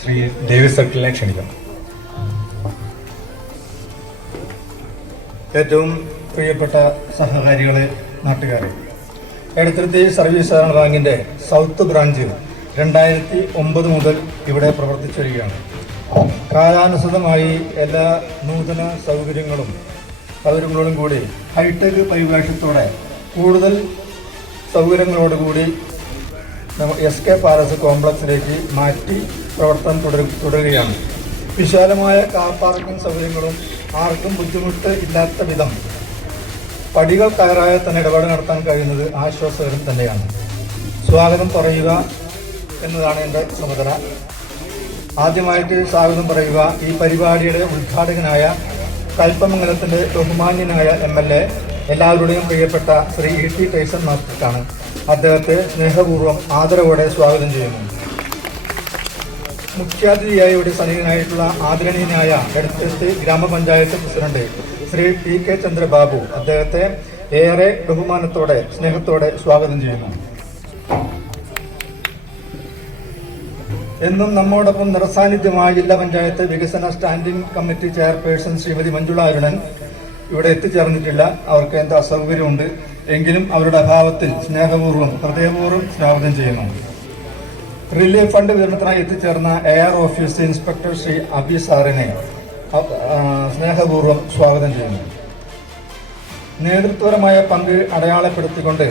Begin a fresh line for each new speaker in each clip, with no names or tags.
Shri Davis സർക്കിളിനെ ക്ഷണിക്കുന്നു
ഏറ്റവും പ്രിയപ്പെട്ട സഹകാരികളെ നാട്ടുകാരെ എടത്തിരുത്തി സർവീസ് സഹകരണ ബാങ്കിന്റെ സൗത്ത് ബ്രാഞ്ച് രണ്ടായിരത്തി ഒമ്പത് മുതൽ ഇവിടെ പ്രവർത്തിച്ചു വരികയാണ് കാലാനുസൃതമായി എല്ലാ നൂതന സൗകര്യങ്ങളും സൗകര്യങ്ങളോടും കൂടി ഹൈടെക് പരിവേഷത്തോടെ കൂടുതൽ സൗകര്യങ്ങളോടുകൂടി എസ് കെ പാലസ് കോംപ്ലക്സിലേക്ക് മാറ്റി പ്രവർത്തനം തുടരു- തുടരുകയാണ്. വിശാലമായ കാർ പാർക്കിംഗ് സൗകര്യങ്ങളും ആർക്കും ബുദ്ധിമുട്ട് ഇല്ലാത്ത വിധം പടികൾ കയറാതെ തന്നെ ഇടപാട് നടത്താൻ കഴിയുന്നത് ആശ്വാസകരം തന്നെയാണ്. സ്വാഗതം പറയുക എന്നതാണ് എന്റെ ചുമതല. ആദ്യമായിട്ട് സ്വാഗതം പറയുക ഈ പരിപാടിയുടെ ഉദ്ഘാടകനായ കൽപ്പമംഗലത്തിന്റെ ബഹുമാന്യനായ എം എൽ എ എല്ലാവരുടെയും പ്രിയപ്പെട്ട ശ്രീ ഇ ടി ടൈസൺ മാസ്റ്റർക്കാണ്. അദ്ദേഹത്തെ സ്നേഹപൂർവം ആദരവോടെ സ്വാഗതം ചെയ്യുന്നു. മുഖ്യാതിഥിയായി ഇവിടെ സന്നിഹിതനായിട്ടുള്ള ആദരണീയനായ Edathiruthy Grama Panchayat president Shri P K Chandrababu അദ്ദേഹത്തെ ഏറെ ബഹുമാനത്തോടെ സ്നേഹത്തോടെ സ്വാഗതം ചെയ്യുന്നു. എന്നും നമ്മോടൊപ്പം നിറസാന്നിധ്യമായ ജില്ലാ പഞ്ചായത്ത് വികസന standing committee chairperson Shrimati Manjula Arunan ഇവിടെ എത്തിച്ചേർന്നിട്ടില്ല. അവർക്ക് എന്താ അസൗകര്യമുണ്ട് എങ്കിലും അവരുടെ അഭാവത്തിൽ സ്നേഹപൂർവം ഹൃദയപൂർവം സ്വാഗതം ചെയ്യുന്നു. റിലീഫ് ഫണ്ട് വിതരണത്തിനായി എത്തിച്ചേർന്ന air office inspector Shri Abi സാറിനെ സ്നേഹപൂർവം സ്വാഗതം ചെയ്യുന്നു. നേതൃത്വപരമായ പങ്ക് അടയാളപ്പെടുത്തിക്കൊണ്ട്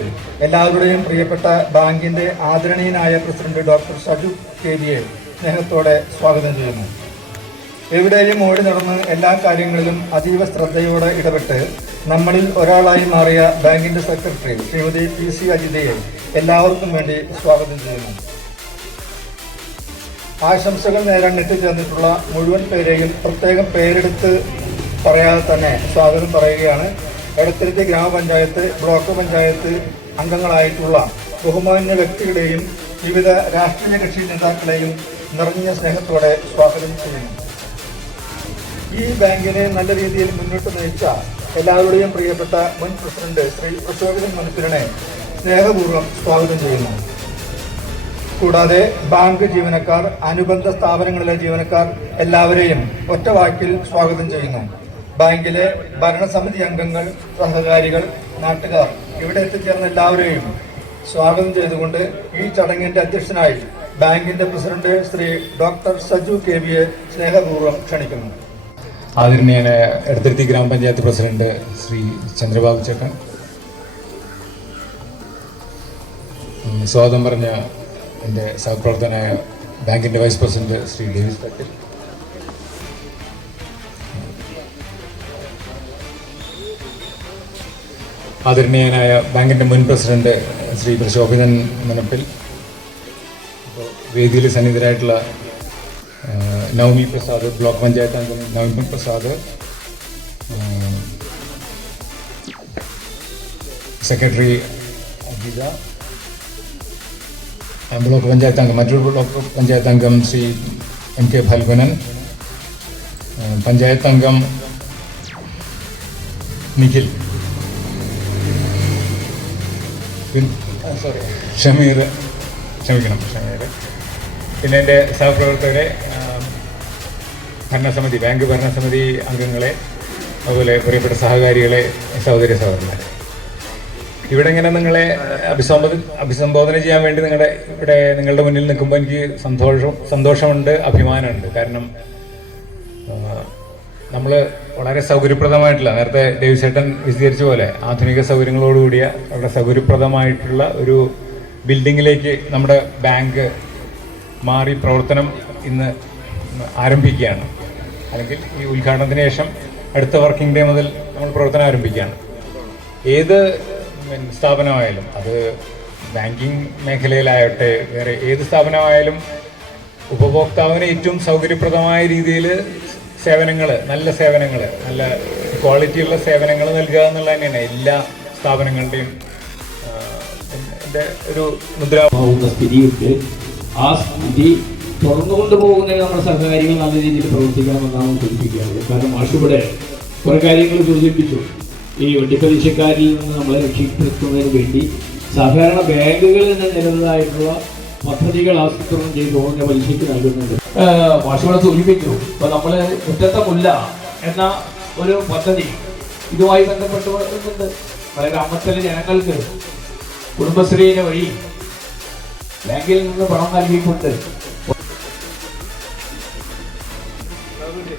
എല്ലാവരുടെയും പ്രിയപ്പെട്ട ബാങ്കിന്റെ ആദരണീയനായ പ്രസിഡന്റ് ഡോക്ടർ സജു കെ വിയെ സ്നേഹത്തോടെ സ്വാഗതം ചെയ്യുന്നു. എവിടെയും ഓടി നടന്ന് എല്ലാ കാര്യങ്ങളിലും അതീവ ശ്രദ്ധയോടെ ഇടപെട്ട് നമ്മളിൽ ഒരാളായി മാറിയ ബാങ്കിന്റെ സെക്രട്ടറി ശ്രീമതി പി സി അജിതയെ എല്ലാവർക്കും വേണ്ടി സ്വാഗതം ചെയ്യുന്നു. ആശംസകൾ നേരാൻ എത്തിച്ചേർന്നിട്ടുള്ള മുഴുവൻ പേരെയും പ്രത്യേകം പേരെടുത്ത് പറയാതെ തന്നെ സ്വാഗതം പറയുകയാണ്. എടത്തിരുത്തി ഗ്രാമപഞ്ചായത്ത് ബ്ലോക്ക് പഞ്ചായത്ത് അംഗങ്ങളായിട്ടുള്ള ബഹുമാന്യ വ്യക്തികളെയും വിവിധ രാഷ്ട്രീയ കക്ഷി നേതാക്കളെയും നിറഞ്ഞ സ്നേഹത്തോടെ സ്വാഗതം ചെയ്യുന്നു. ഈ ബാങ്കിനെ നല്ല രീതിയിൽ മുന്നോട്ട് നയിച്ച എല്ലാവരുടെയും പ്രിയപ്പെട്ട മുൻ പ്രസിഡന്റ് ശ്രീ പ്രശോഭിതൻ മനുഷ്യനെ സ്നേഹപൂർവം സ്വാഗതം ചെയ്യുന്നു. കൂടാതെ ബാങ്ക് ജീവനക്കാർ അനുബന്ധ സ്ഥാപനങ്ങളിലെ ജീവനക്കാർ എല്ലാവരെയും ഒറ്റവാക്കിൽ സ്വാഗതം ചെയ്യുന്നു. ബാങ്കിലെ ഭരണസമിതി അംഗങ്ങൾ സഹകാരികൾ നാട്ടുകാർ ഇവിടെ എത്തിച്ചേർന്ന എല്ലാവരെയും സ്വാഗതം ചെയ്തുകൊണ്ട് ഈ ചടങ്ങിന്റെ അധ്യക്ഷനായി ബാങ്കിന്റെ president Shri doctor Saju K വിയെ സ്നേഹപൂർവം ക്ഷണിക്കുന്നു.
ആദരണീയനായ എടത്തിരുത്തി ഗ്രാമപഞ്ചായത്ത് പ്രസിഡന്റ് ശ്രീ ചന്ദ്രബാബു ഉം, സ്വാഗതം പറഞ്ഞ എന്റെ സഹപ്രവർത്തനായ ബാങ്കിന്റെ vice president Shri Davis Patel. ആദരണീയനായ ബാങ്കിന്റെ മുൻ പ്രസിഡന്റ് ശ്രീ പ്രശോഭിതൻ മനപ്പിൽ. വേദിയിൽ സന്നിധരായിട്ടുള്ള ആ, നവമി പ്രസാദ് ബ്ലോക്ക് പഞ്ചായത്ത് അംഗം നവമി പ്രസാദ് സെക്രട്ടറി അജിത ബ്ലോക്ക് പഞ്ചായത്ത് അംഗം മറ്റൊരു ബ്ലോക്ക് പഞ്ചായത്ത് അംഗം ശ്രീ എം കെ ഫൽഗുനൻ പഞ്ചായത്ത് അംഗം നിഖിൽ സോറി ഷമീർ ക്ഷമിക്കണം ഷമീർ പിന്നെ എന്റെ സഹപ്രവർത്തകരെ ഭരണസമിതി ബാങ്ക് ഭരണസമിതി അംഗങ്ങളെ അതുപോലെ പ്രിയപ്പെട്ട സഹകാരികളെ സഹോദരി സഹോദരന്മാരെ. ഇവിടെ ഇങ്ങനെ നിങ്ങളെ അഭിസംബോധ അഭിസംബോധന ചെയ്യാൻ വേണ്ടി നിങ്ങളുടെ ഇവിടെ നിങ്ങളുടെ മുന്നിൽ നിൽക്കുമ്പോൾ എനിക്ക് സന്തോഷം സന്തോഷമുണ്ട് അഭിമാനമുണ്ട്. കാരണം നമ്മൾ വളരെ സൗകര്യപ്രദമായിട്ടുള്ള നേരത്തെ ദേവിസേട്ടൻ വിശദീകരിച്ച പോലെ ആധുനിക സൗകര്യങ്ങളോടുകൂടിയ വളരെ സൗകര്യപ്രദമായിട്ടുള്ള ഒരു ബിൽഡിങ്ങിലേക്ക് നമ്മുടെ ബാങ്ക് മാറി പ്രവർത്തനം ഇന്ന് ആരംഭിക്കുകയാണ്. അല്ലെങ്കിൽ ഈ ഉദ്ഘാടനത്തിന് ശേഷം അടുത്ത വർക്കിംഗ് ഡേ മുതൽ നമ്മൾ പ്രവർത്തനം ആരംഭിക്കുകയാണ്. ഏത് സ്ഥാപനമായാലും അത് ബാങ്കിങ് മേഖലയിലായിട്ടെ വേറെ ഏത് സ്ഥാപനമായാലും ഉപഭോക്താവിന് ഏറ്റവും സൗകര്യപ്രദമായ രീതിയിൽ സേവനങ്ങൾ നല്ല സേവനങ്ങൾ നല്ല ക്വാളിറ്റിയുള്ള സേവനങ്ങൾ നൽകുക എന്നുള്ളത് തന്നെയാണ് എല്ലാ സ്ഥാപനങ്ങളുടെയും ഒരു മുദ്രാ
ആവുന്ന സ്ഥിതിയുണ്ട് ആ സ്ഥിതി തുറന്നുകൊണ്ട് പോകുന്നതിന് നമ്മുടെ സഹകാരികൾ നല്ല രീതിയിൽ പ്രവർത്തിക്കണമെന്നാണ് സൂചിപ്പിക്കുന്നത്. കാരണം മാഷിവിടെ കുറെ കാര്യങ്ങൾ സൂചിപ്പിച്ചു. ഈ വെട്ടിപ്പലിശക്കാരിൽ നിന്ന് നമ്മളെ രക്ഷിക്കുന്നതിന് വേണ്ടി സഹകരണ ബാങ്കുകളിൽ നിന്ന് നിലവിലായിട്ടുള്ള പദ്ധതികൾ ആസൂത്രണം ചെയ്ത് കുറഞ്ഞ പലിശയ്ക്ക് നൽകുന്നുണ്ട്. ഭാഷകളെ സൂചിപ്പിച്ചു. ഇപ്പൊ നമ്മൾ മുറ്റത്തെ എന്ന ഒരു പദ്ധതി ഇതുമായി ബന്ധപ്പെട്ട് വരുന്നുണ്ട് പല ഗ്രാമത്തിലെ ജനങ്ങൾക്ക് കുടുംബശ്രീയുടെ വഴി ബാങ്കിൽ നിന്ന് പണം നൽകിക്കൊണ്ട് ഗവൺമെന്റ്